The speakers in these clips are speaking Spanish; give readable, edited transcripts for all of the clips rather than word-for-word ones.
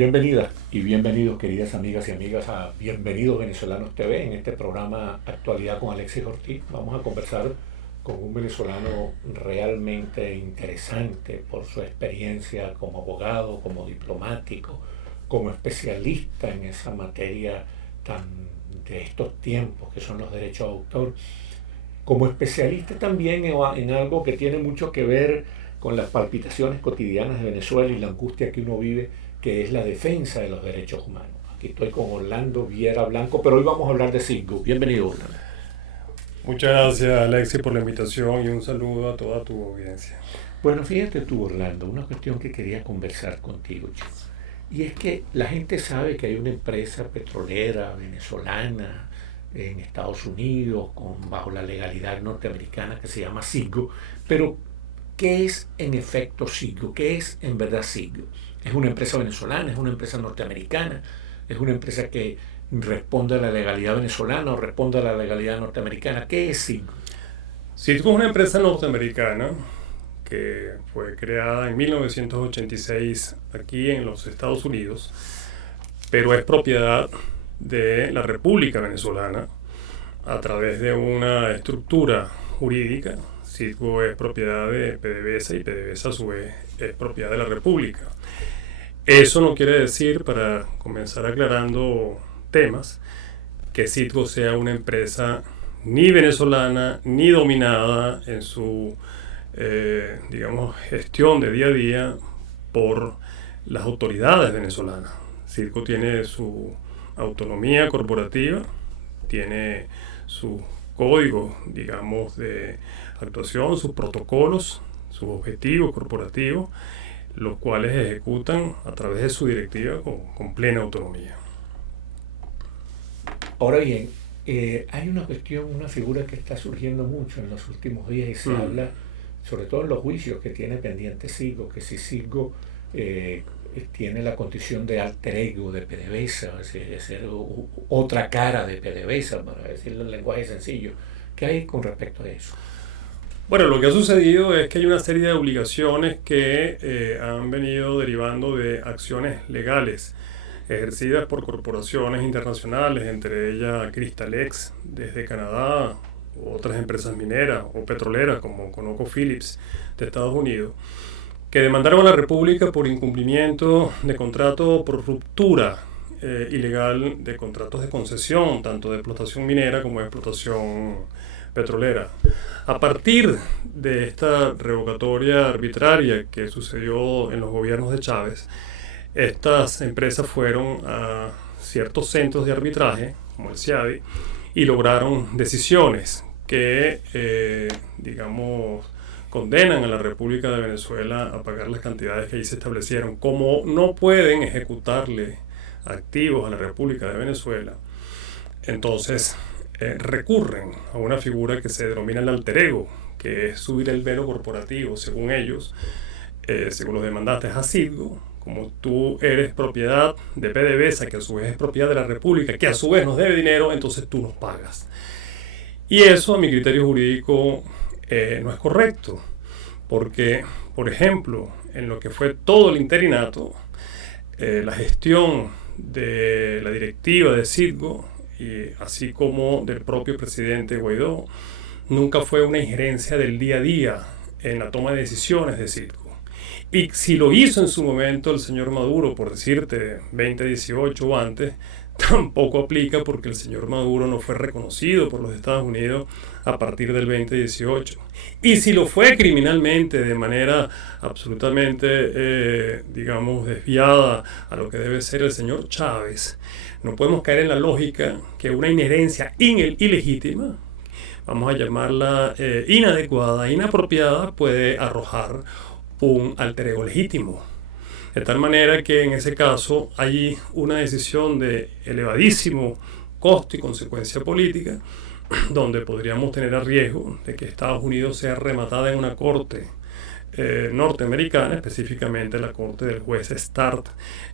Bienvenidas y bienvenidos, queridas amigas y amigas, a Bienvenidos Venezolanos TV. En este programa Actualidad con Alexis Ortiz vamos a conversar con un venezolano realmente interesante por su experiencia como abogado, como diplomático, como especialista en esa materia tan de estos tiempos que son los derechos de autor, como especialista también en algo que tiene mucho que ver con las palpitaciones cotidianas de Venezuela y la angustia que uno vive, que es la defensa de los derechos humanos. Aquí estoy con Orlando Viera Blanco, pero hoy vamos a hablar de Citgo. Bienvenido, Orlando. Muchas gracias, Alexis, por la invitación y un saludo a toda tu audiencia. Bueno, fíjate tú, Orlando, una cuestión que quería conversar contigo, chico. Y es que la gente sabe que hay una empresa petrolera venezolana en Estados Unidos bajo la legalidad norteamericana que se llama Citgo, pero ¿qué es en efecto Citgo? ¿Qué es en verdad Citgo? ¿Es una empresa venezolana? ¿Es una empresa norteamericana? ¿Es una empresa que responde a la legalidad venezolana o responde a la legalidad norteamericana? ¿Qué es Citgo? Citgo es una empresa norteamericana que fue creada en 1986 aquí en los Estados Unidos, pero es propiedad de la República Venezolana a través de una estructura jurídica. Citgo es propiedad de PDVSA y PDVSA a su vez es propiedad de la República. Eso no quiere decir, para comenzar aclarando temas, que Citgo sea una empresa ni venezolana ni dominada en su gestión de día a día por las autoridades venezolanas. Citgo tiene su autonomía corporativa, tiene sus códigos, de actuación, sus protocolos, sus objetivos corporativos, los cuales ejecutan a través de su directiva con plena autonomía. Ahora bien, hay una cuestión, una figura que está surgiendo mucho en los últimos días y se habla, sobre todo en los juicios que tiene pendiente Citgo, que si Citgo tiene la condición de alter ego de PDVSA, es decir, de ser otra cara de PDVSA, para decirlo en lenguaje sencillo. ¿Qué hay con respecto a eso? Bueno, lo que ha sucedido es que hay una serie de obligaciones que han venido derivando de acciones legales ejercidas por corporaciones internacionales, entre ellas Crystalex desde Canadá, otras empresas mineras o petroleras como ConocoPhillips de Estados Unidos, que demandaron a la República por incumplimiento de contrato, por ruptura ilegal de contratos de concesión, tanto de explotación minera como de explotación petrolera. A partir de esta revocatoria arbitraria que sucedió en los gobiernos de Chávez, estas empresas fueron a ciertos centros de arbitraje, como el CIADI, y lograron decisiones que, condenan a la República de Venezuela a pagar las cantidades que allí se establecieron. Como no pueden ejecutarle activos a la República de Venezuela, entonces recurren a una figura que se denomina el alter ego, que es subir el velo corporativo, según ellos, según los demandantes a Citgo. Como tú eres propiedad de PDVSA, que a su vez es propiedad de la República, que a su vez nos debe dinero, entonces tú nos pagas. Y eso, a mi criterio jurídico, no es correcto, porque, por ejemplo, en lo que fue todo el interinato, la gestión de la directiva de Citgo, y así como del propio presidente Guaidó, nunca fue una injerencia del día a día en la toma de decisiones de Citgo. Y si lo hizo en su momento el señor Maduro, por decirte 2018 o antes, tampoco aplica, porque el señor Maduro no fue reconocido por los Estados Unidos a partir del 2018. Y si lo fue criminalmente, de manera absolutamente, desviada a lo que debe ser el señor Chávez, no podemos caer en la lógica que una inherencia ilegítima, vamos a llamarla inadecuada, inapropiada, puede arrojar un alter ego legítimo. De tal manera que en ese caso hay una decisión de elevadísimo costo y consecuencia política, donde podríamos tener a riesgo de que Estados Unidos sea rematada en una corte norteamericana, específicamente la corte del juez Start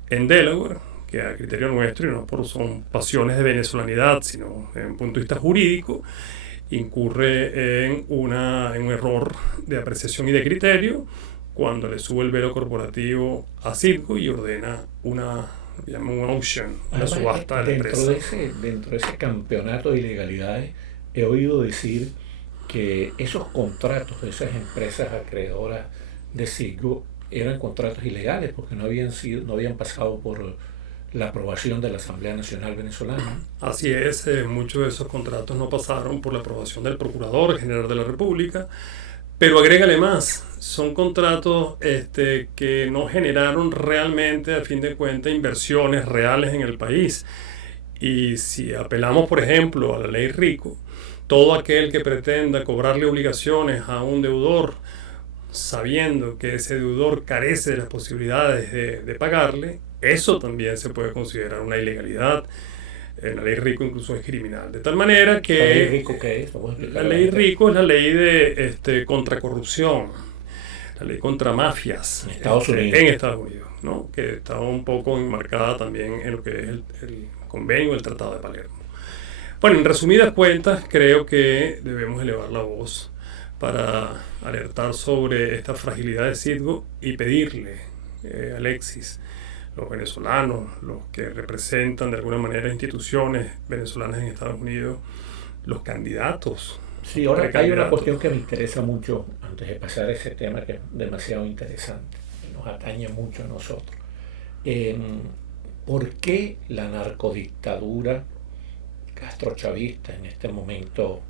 en Delaware, que a criterio nuestro, y no por son pasiones de venezolanidad, sino en un punto de vista jurídico, incurre en un error de apreciación y de criterio, cuando le sube el velo corporativo a Citgo y ordena un auction, una subasta de la empresa. Dentro de ese campeonato de ilegalidades, he oído decir que esos contratos de esas empresas acreedoras de Citgo eran contratos ilegales porque no habían pasado por la aprobación de la Asamblea Nacional Venezolana. Así es, muchos de esos contratos no pasaron por la aprobación del Procurador General de la República, pero agrégale más, son contratos que no generaron realmente, a fin de cuentas, inversiones reales en el país. Y si apelamos, por ejemplo, a la ley Rico, todo aquel que pretenda cobrarle obligaciones a un deudor, sabiendo que ese deudor carece de las posibilidades de pagarle, eso también se puede considerar una ilegalidad. La ley Rico incluso es criminal. De tal manera que... ¿La ley Rico qué es? La ley Rico es la ley de contra corrupción, la ley contra mafias en Estados Unidos, ¿no? Que está un poco enmarcada también en lo que es el convenio del Tratado de Palermo. Bueno, en resumidas cuentas, creo que debemos elevar la voz para alertar sobre esta fragilidad de Citgo y pedirle, Alexis, los venezolanos, los que representan de alguna manera instituciones venezolanas en Estados Unidos, los candidatos. Sí, ahora hay una cuestión que me interesa mucho, antes de pasar a ese tema que es demasiado interesante, que nos atañe mucho a nosotros. ¿Por qué la narcodictadura castrochavista, en este momento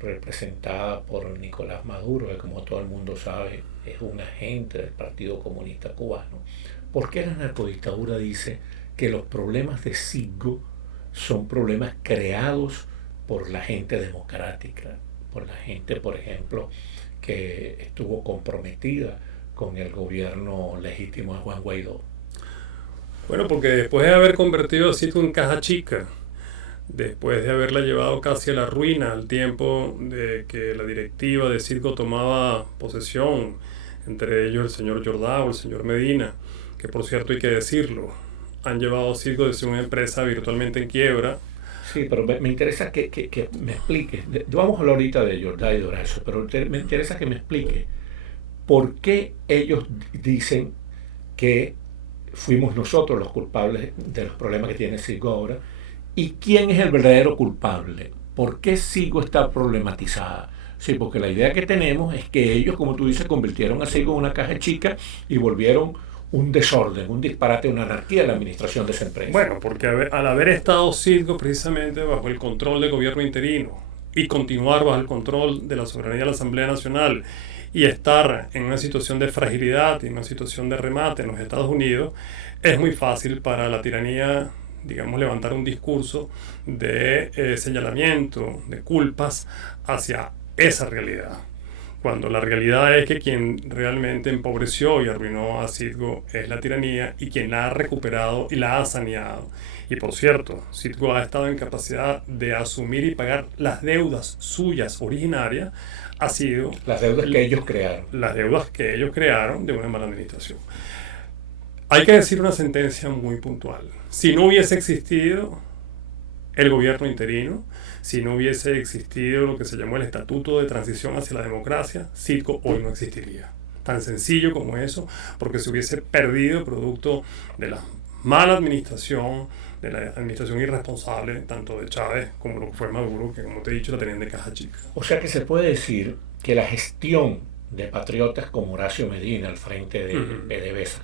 representada por Nicolás Maduro, que como todo el mundo sabe es un agente del Partido Comunista Cubano, por qué la narcodictadura dice que los problemas de Citgo son problemas creados por la gente democrática, por la gente, por ejemplo, que estuvo comprometida con el gobierno legítimo de Juan Guaidó? Bueno, porque después de haber convertido a Citgo en caja chica, después de haberla llevado casi a la ruina al tiempo de que la directiva de Citgo tomaba posesión, entre ellos el señor Jordao, el señor Medina, que por cierto hay que decirlo, han llevado a Citgo desde una empresa virtualmente en quiebra. Sí, pero me interesa que me expliques. Vamos a hablar ahorita de Jordao y de Horacio, pero me interesa que me expliques por qué ellos dicen que fuimos nosotros los culpables de los problemas que tiene Citgo ahora, y quién es el verdadero culpable. ¿Por qué Citgo está problematizada? Sí, porque la idea que tenemos es que ellos, como tú dices, convirtieron a Citgo en una caja chica y volvieron un desorden, un disparate, una anarquía en la administración de esa empresa. Bueno, porque al haber estado Citgo precisamente bajo el control del gobierno interino y continuar bajo el control de la soberanía de la Asamblea Nacional y estar en una situación de fragilidad y en una situación de remate en los Estados Unidos, es muy fácil para la tiranía, digamos, levantar un discurso de señalamiento, de culpas hacia esa realidad, cuando la realidad es que quien realmente empobreció y arruinó a Citgo es la tiranía y quien la ha recuperado y la ha saneado. Y por cierto, Citgo ha estado en capacidad de asumir y pagar las deudas suyas originarias, ha sido... Las deudas que ellos crearon. Las deudas que ellos crearon de una mala administración. Hay que decir una sentencia muy puntual. Si no hubiese existido el gobierno interino, si no hubiese existido lo que se llamó el Estatuto de Transición hacia la Democracia, Citgo hoy no existiría. Tan sencillo como eso, porque se hubiese perdido producto de la mala administración, de la administración irresponsable, tanto de Chávez como lo que fue Maduro, que como te he dicho, la tenían de caja chica. O sea que se puede decir que la gestión de patriotas como Horacio Medina al frente de PDVSA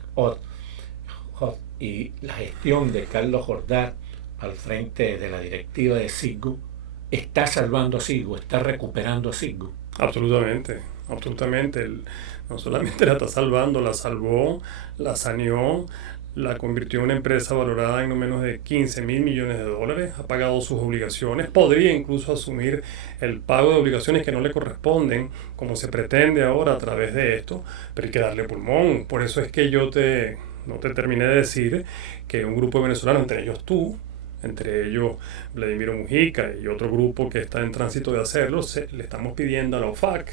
y la gestión de Carlos Jordá al frente de la directiva de Citgo está salvando a Citgo, está recuperando a Citgo. Absolutamente, absolutamente. No solamente la está salvando, la salvó, la saneó, la convirtió en una empresa valorada en no menos de 15.000 millones de dólares, ha pagado sus obligaciones, podría incluso asumir el pago de obligaciones que no le corresponden, como se pretende ahora a través de esto, pero hay que darle pulmón. Por eso es que no te terminé de decir que un grupo de venezolanos, entre ellos tú, entre ellos Vladimiro Mujica y otro grupo que está en tránsito de hacerlo, le estamos pidiendo a la OFAC,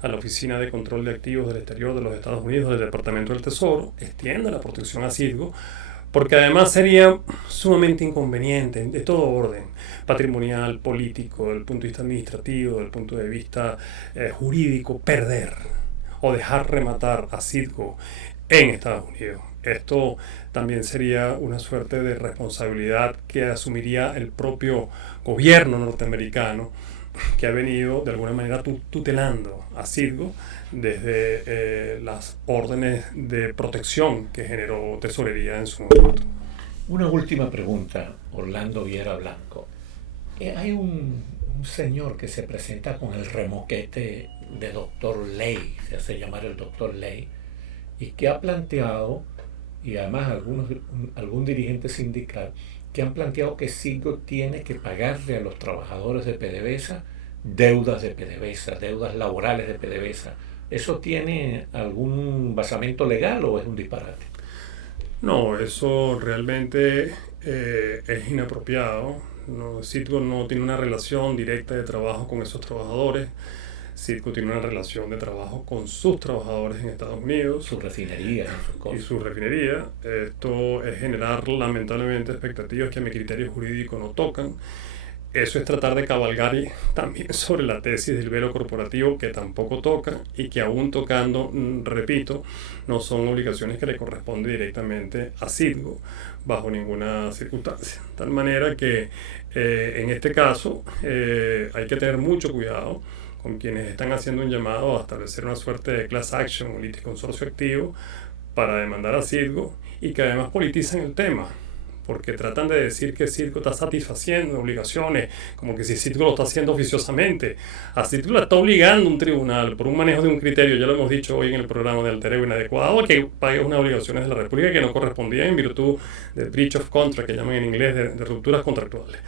a la Oficina de Control de Activos del Exterior de los Estados Unidos, del Departamento del Tesoro, extienda la protección a Citgo, porque además sería sumamente inconveniente de todo orden, patrimonial, político, desde el punto de vista administrativo, desde el punto de vista jurídico, perder o dejar rematar a Citgo en Estados Unidos. Esto también sería una suerte de responsabilidad que asumiría el propio gobierno norteamericano, que ha venido de alguna manera tutelando a Citgo desde las órdenes de protección que generó Tesorería en su momento. Una última pregunta, Orlando Viera Blanco. Hay un señor que se presenta con el remoquete de Dr. Ley, se hace llamar el Dr. Ley, y que ha planteado, y además algún dirigente sindical, que han planteado que Citgo tiene que pagarle a los trabajadores de PDVSA deudas de PDVSA, deudas laborales de PDVSA. ¿Eso tiene algún basamento legal o es un disparate? No, eso realmente es inapropiado. No, Citgo no tiene una relación directa de trabajo con esos trabajadores. Citgo tiene una relación de trabajo con sus trabajadores en Estados Unidos. Sus refinerías, sus cosas. Y su refinería. Esto es generar lamentablemente expectativas que a mi criterio jurídico no tocan. Eso es tratar de cabalgar también sobre la tesis del velo corporativo, que tampoco toca y que aún tocando, repito, no son obligaciones que le corresponden directamente a Citgo bajo ninguna circunstancia. De tal manera que en este caso hay que tener mucho cuidado con quienes están haciendo un llamado a establecer una suerte de class action o liticonsorcio activo para demandar a Citgo y que además politizan el tema, porque tratan de decir que Citgo está satisfaciendo obligaciones, como que si Citgo lo está haciendo oficiosamente. A Citgo lo está obligando un tribunal por un manejo de un criterio, ya lo hemos dicho hoy en el programa de Alter Ego Inadecuado, a que pague unas obligaciones de la República que no correspondían en virtud del breach of contract, que llaman en inglés de rupturas contractuales.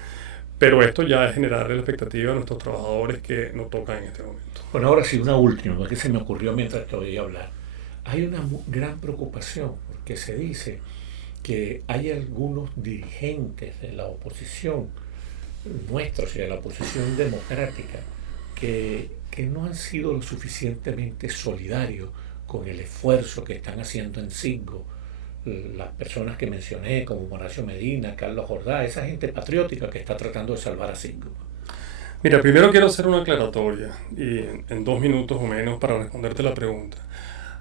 Pero esto ya es generar la expectativa a nuestros trabajadores que no tocan en este momento. Bueno, ahora sí, una última, que se me ocurrió mientras te oía hablar. Hay una gran preocupación, porque se dice que hay algunos dirigentes de la oposición, nuestros y de la oposición democrática, que no han sido lo suficientemente solidarios con el esfuerzo que están haciendo en Citgo. Las personas que mencioné, como Horacio Medina, Carlos Jordá, esa gente patriótica que está tratando de salvar a Citgo. Mira, primero quiero hacer una aclaratoria, y en 2 minutos o menos para responderte la pregunta.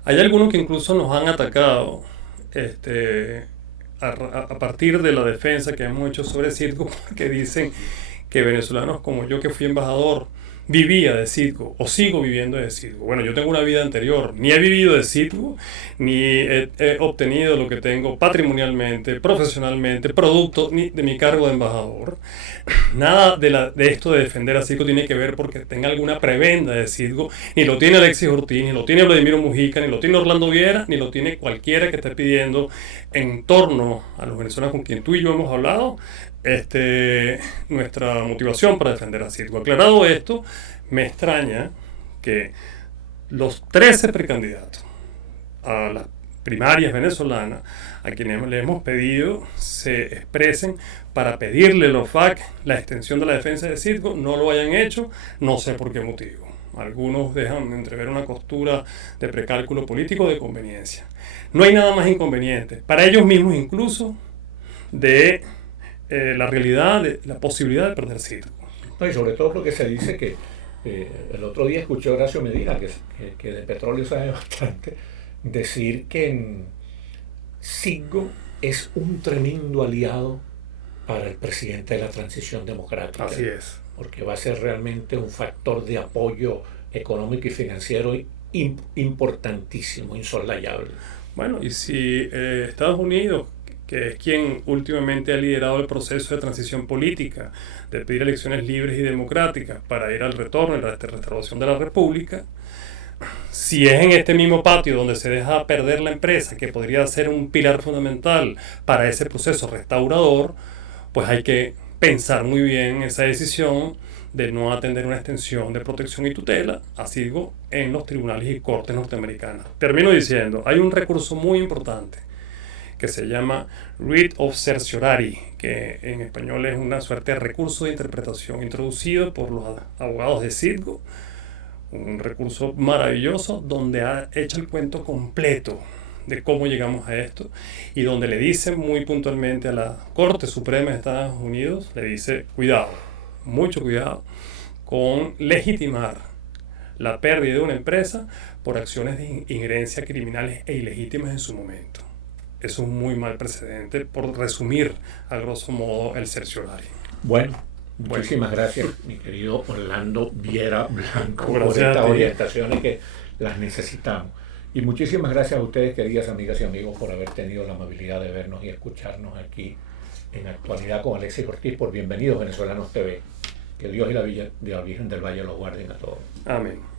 Hay algunos que incluso nos han atacado, a partir de la defensa que hemos hecho sobre Citgo, porque dicen que venezolanos como yo, que fui embajador, vivía de Citgo o sigo viviendo de Citgo. Bueno, yo tengo una vida anterior, ni he vivido de Citgo, ni he obtenido lo que tengo patrimonialmente, profesionalmente, producto de mi cargo de embajador. Nada de esto de defender a Citgo tiene que ver porque tenga alguna prebenda de Citgo, ni lo tiene Alexis Ortiz, ni lo tiene Vladimiro Mujica, ni lo tiene Orlando Viera, ni lo tiene cualquiera que esté pidiendo en torno a los venezolanos con quien tú y yo hemos hablado, nuestra motivación para defender a Citgo. Aclarado esto, me extraña que los 13 precandidatos a las primarias venezolanas, a quienes le hemos pedido se expresen para pedirle a los FAC la extensión de la defensa de Citgo, no lo hayan hecho, no sé por qué motivo. Algunos dejan entrever una costura de precálculo político de conveniencia. No hay nada más inconveniente, para ellos mismos incluso, de la realidad, de la posibilidad de perder Citgo. No, y sobre todo porque se dice que el otro día escuché a Horacio Medina, que de petróleo sabe bastante, decir que Citgo es un tremendo aliado para el presidente de la transición democrática. Así es. Porque va a ser realmente un factor de apoyo económico y financiero importantísimo, insoslayable. Bueno, y si Estados Unidos, que es quien últimamente ha liderado el proceso de transición política, de pedir elecciones libres y democráticas para ir al retorno y la restauración de la República, si es en este mismo patio donde se deja perder la empresa, que podría ser un pilar fundamental para ese proceso restaurador, pues hay que pensar muy bien esa decisión de no atender una extensión de protección y tutela a Citgo en los tribunales y cortes norteamericanas. Termino diciendo, hay un recurso muy importante que se llama Writ of Certiorari, que en español es una suerte de recurso de interpretación introducido por los abogados de Citgo, un recurso maravilloso donde ha hecho el cuento completo de cómo llegamos a esto y donde le dice muy puntualmente a la Corte Suprema de Estados Unidos, le dice cuidado, mucho cuidado con legitimar la pérdida de una empresa por acciones de injerencia criminales e ilegítimas en su momento. Es un muy mal precedente, por resumir a grosso modo el cerciorario. Bueno, muchísimas gracias, mi querido Orlando Viera Blanco, por Gracias a estas ti. orientaciones que las necesitamos. Y muchísimas gracias a ustedes, queridas amigas y amigos, por haber tenido la amabilidad de vernos y escucharnos aquí en Actualidad con Alexis Ortiz por Bienvenidos Venezolanos TV. Que Dios y la Virgen del Valle los guarden a todos. Amén.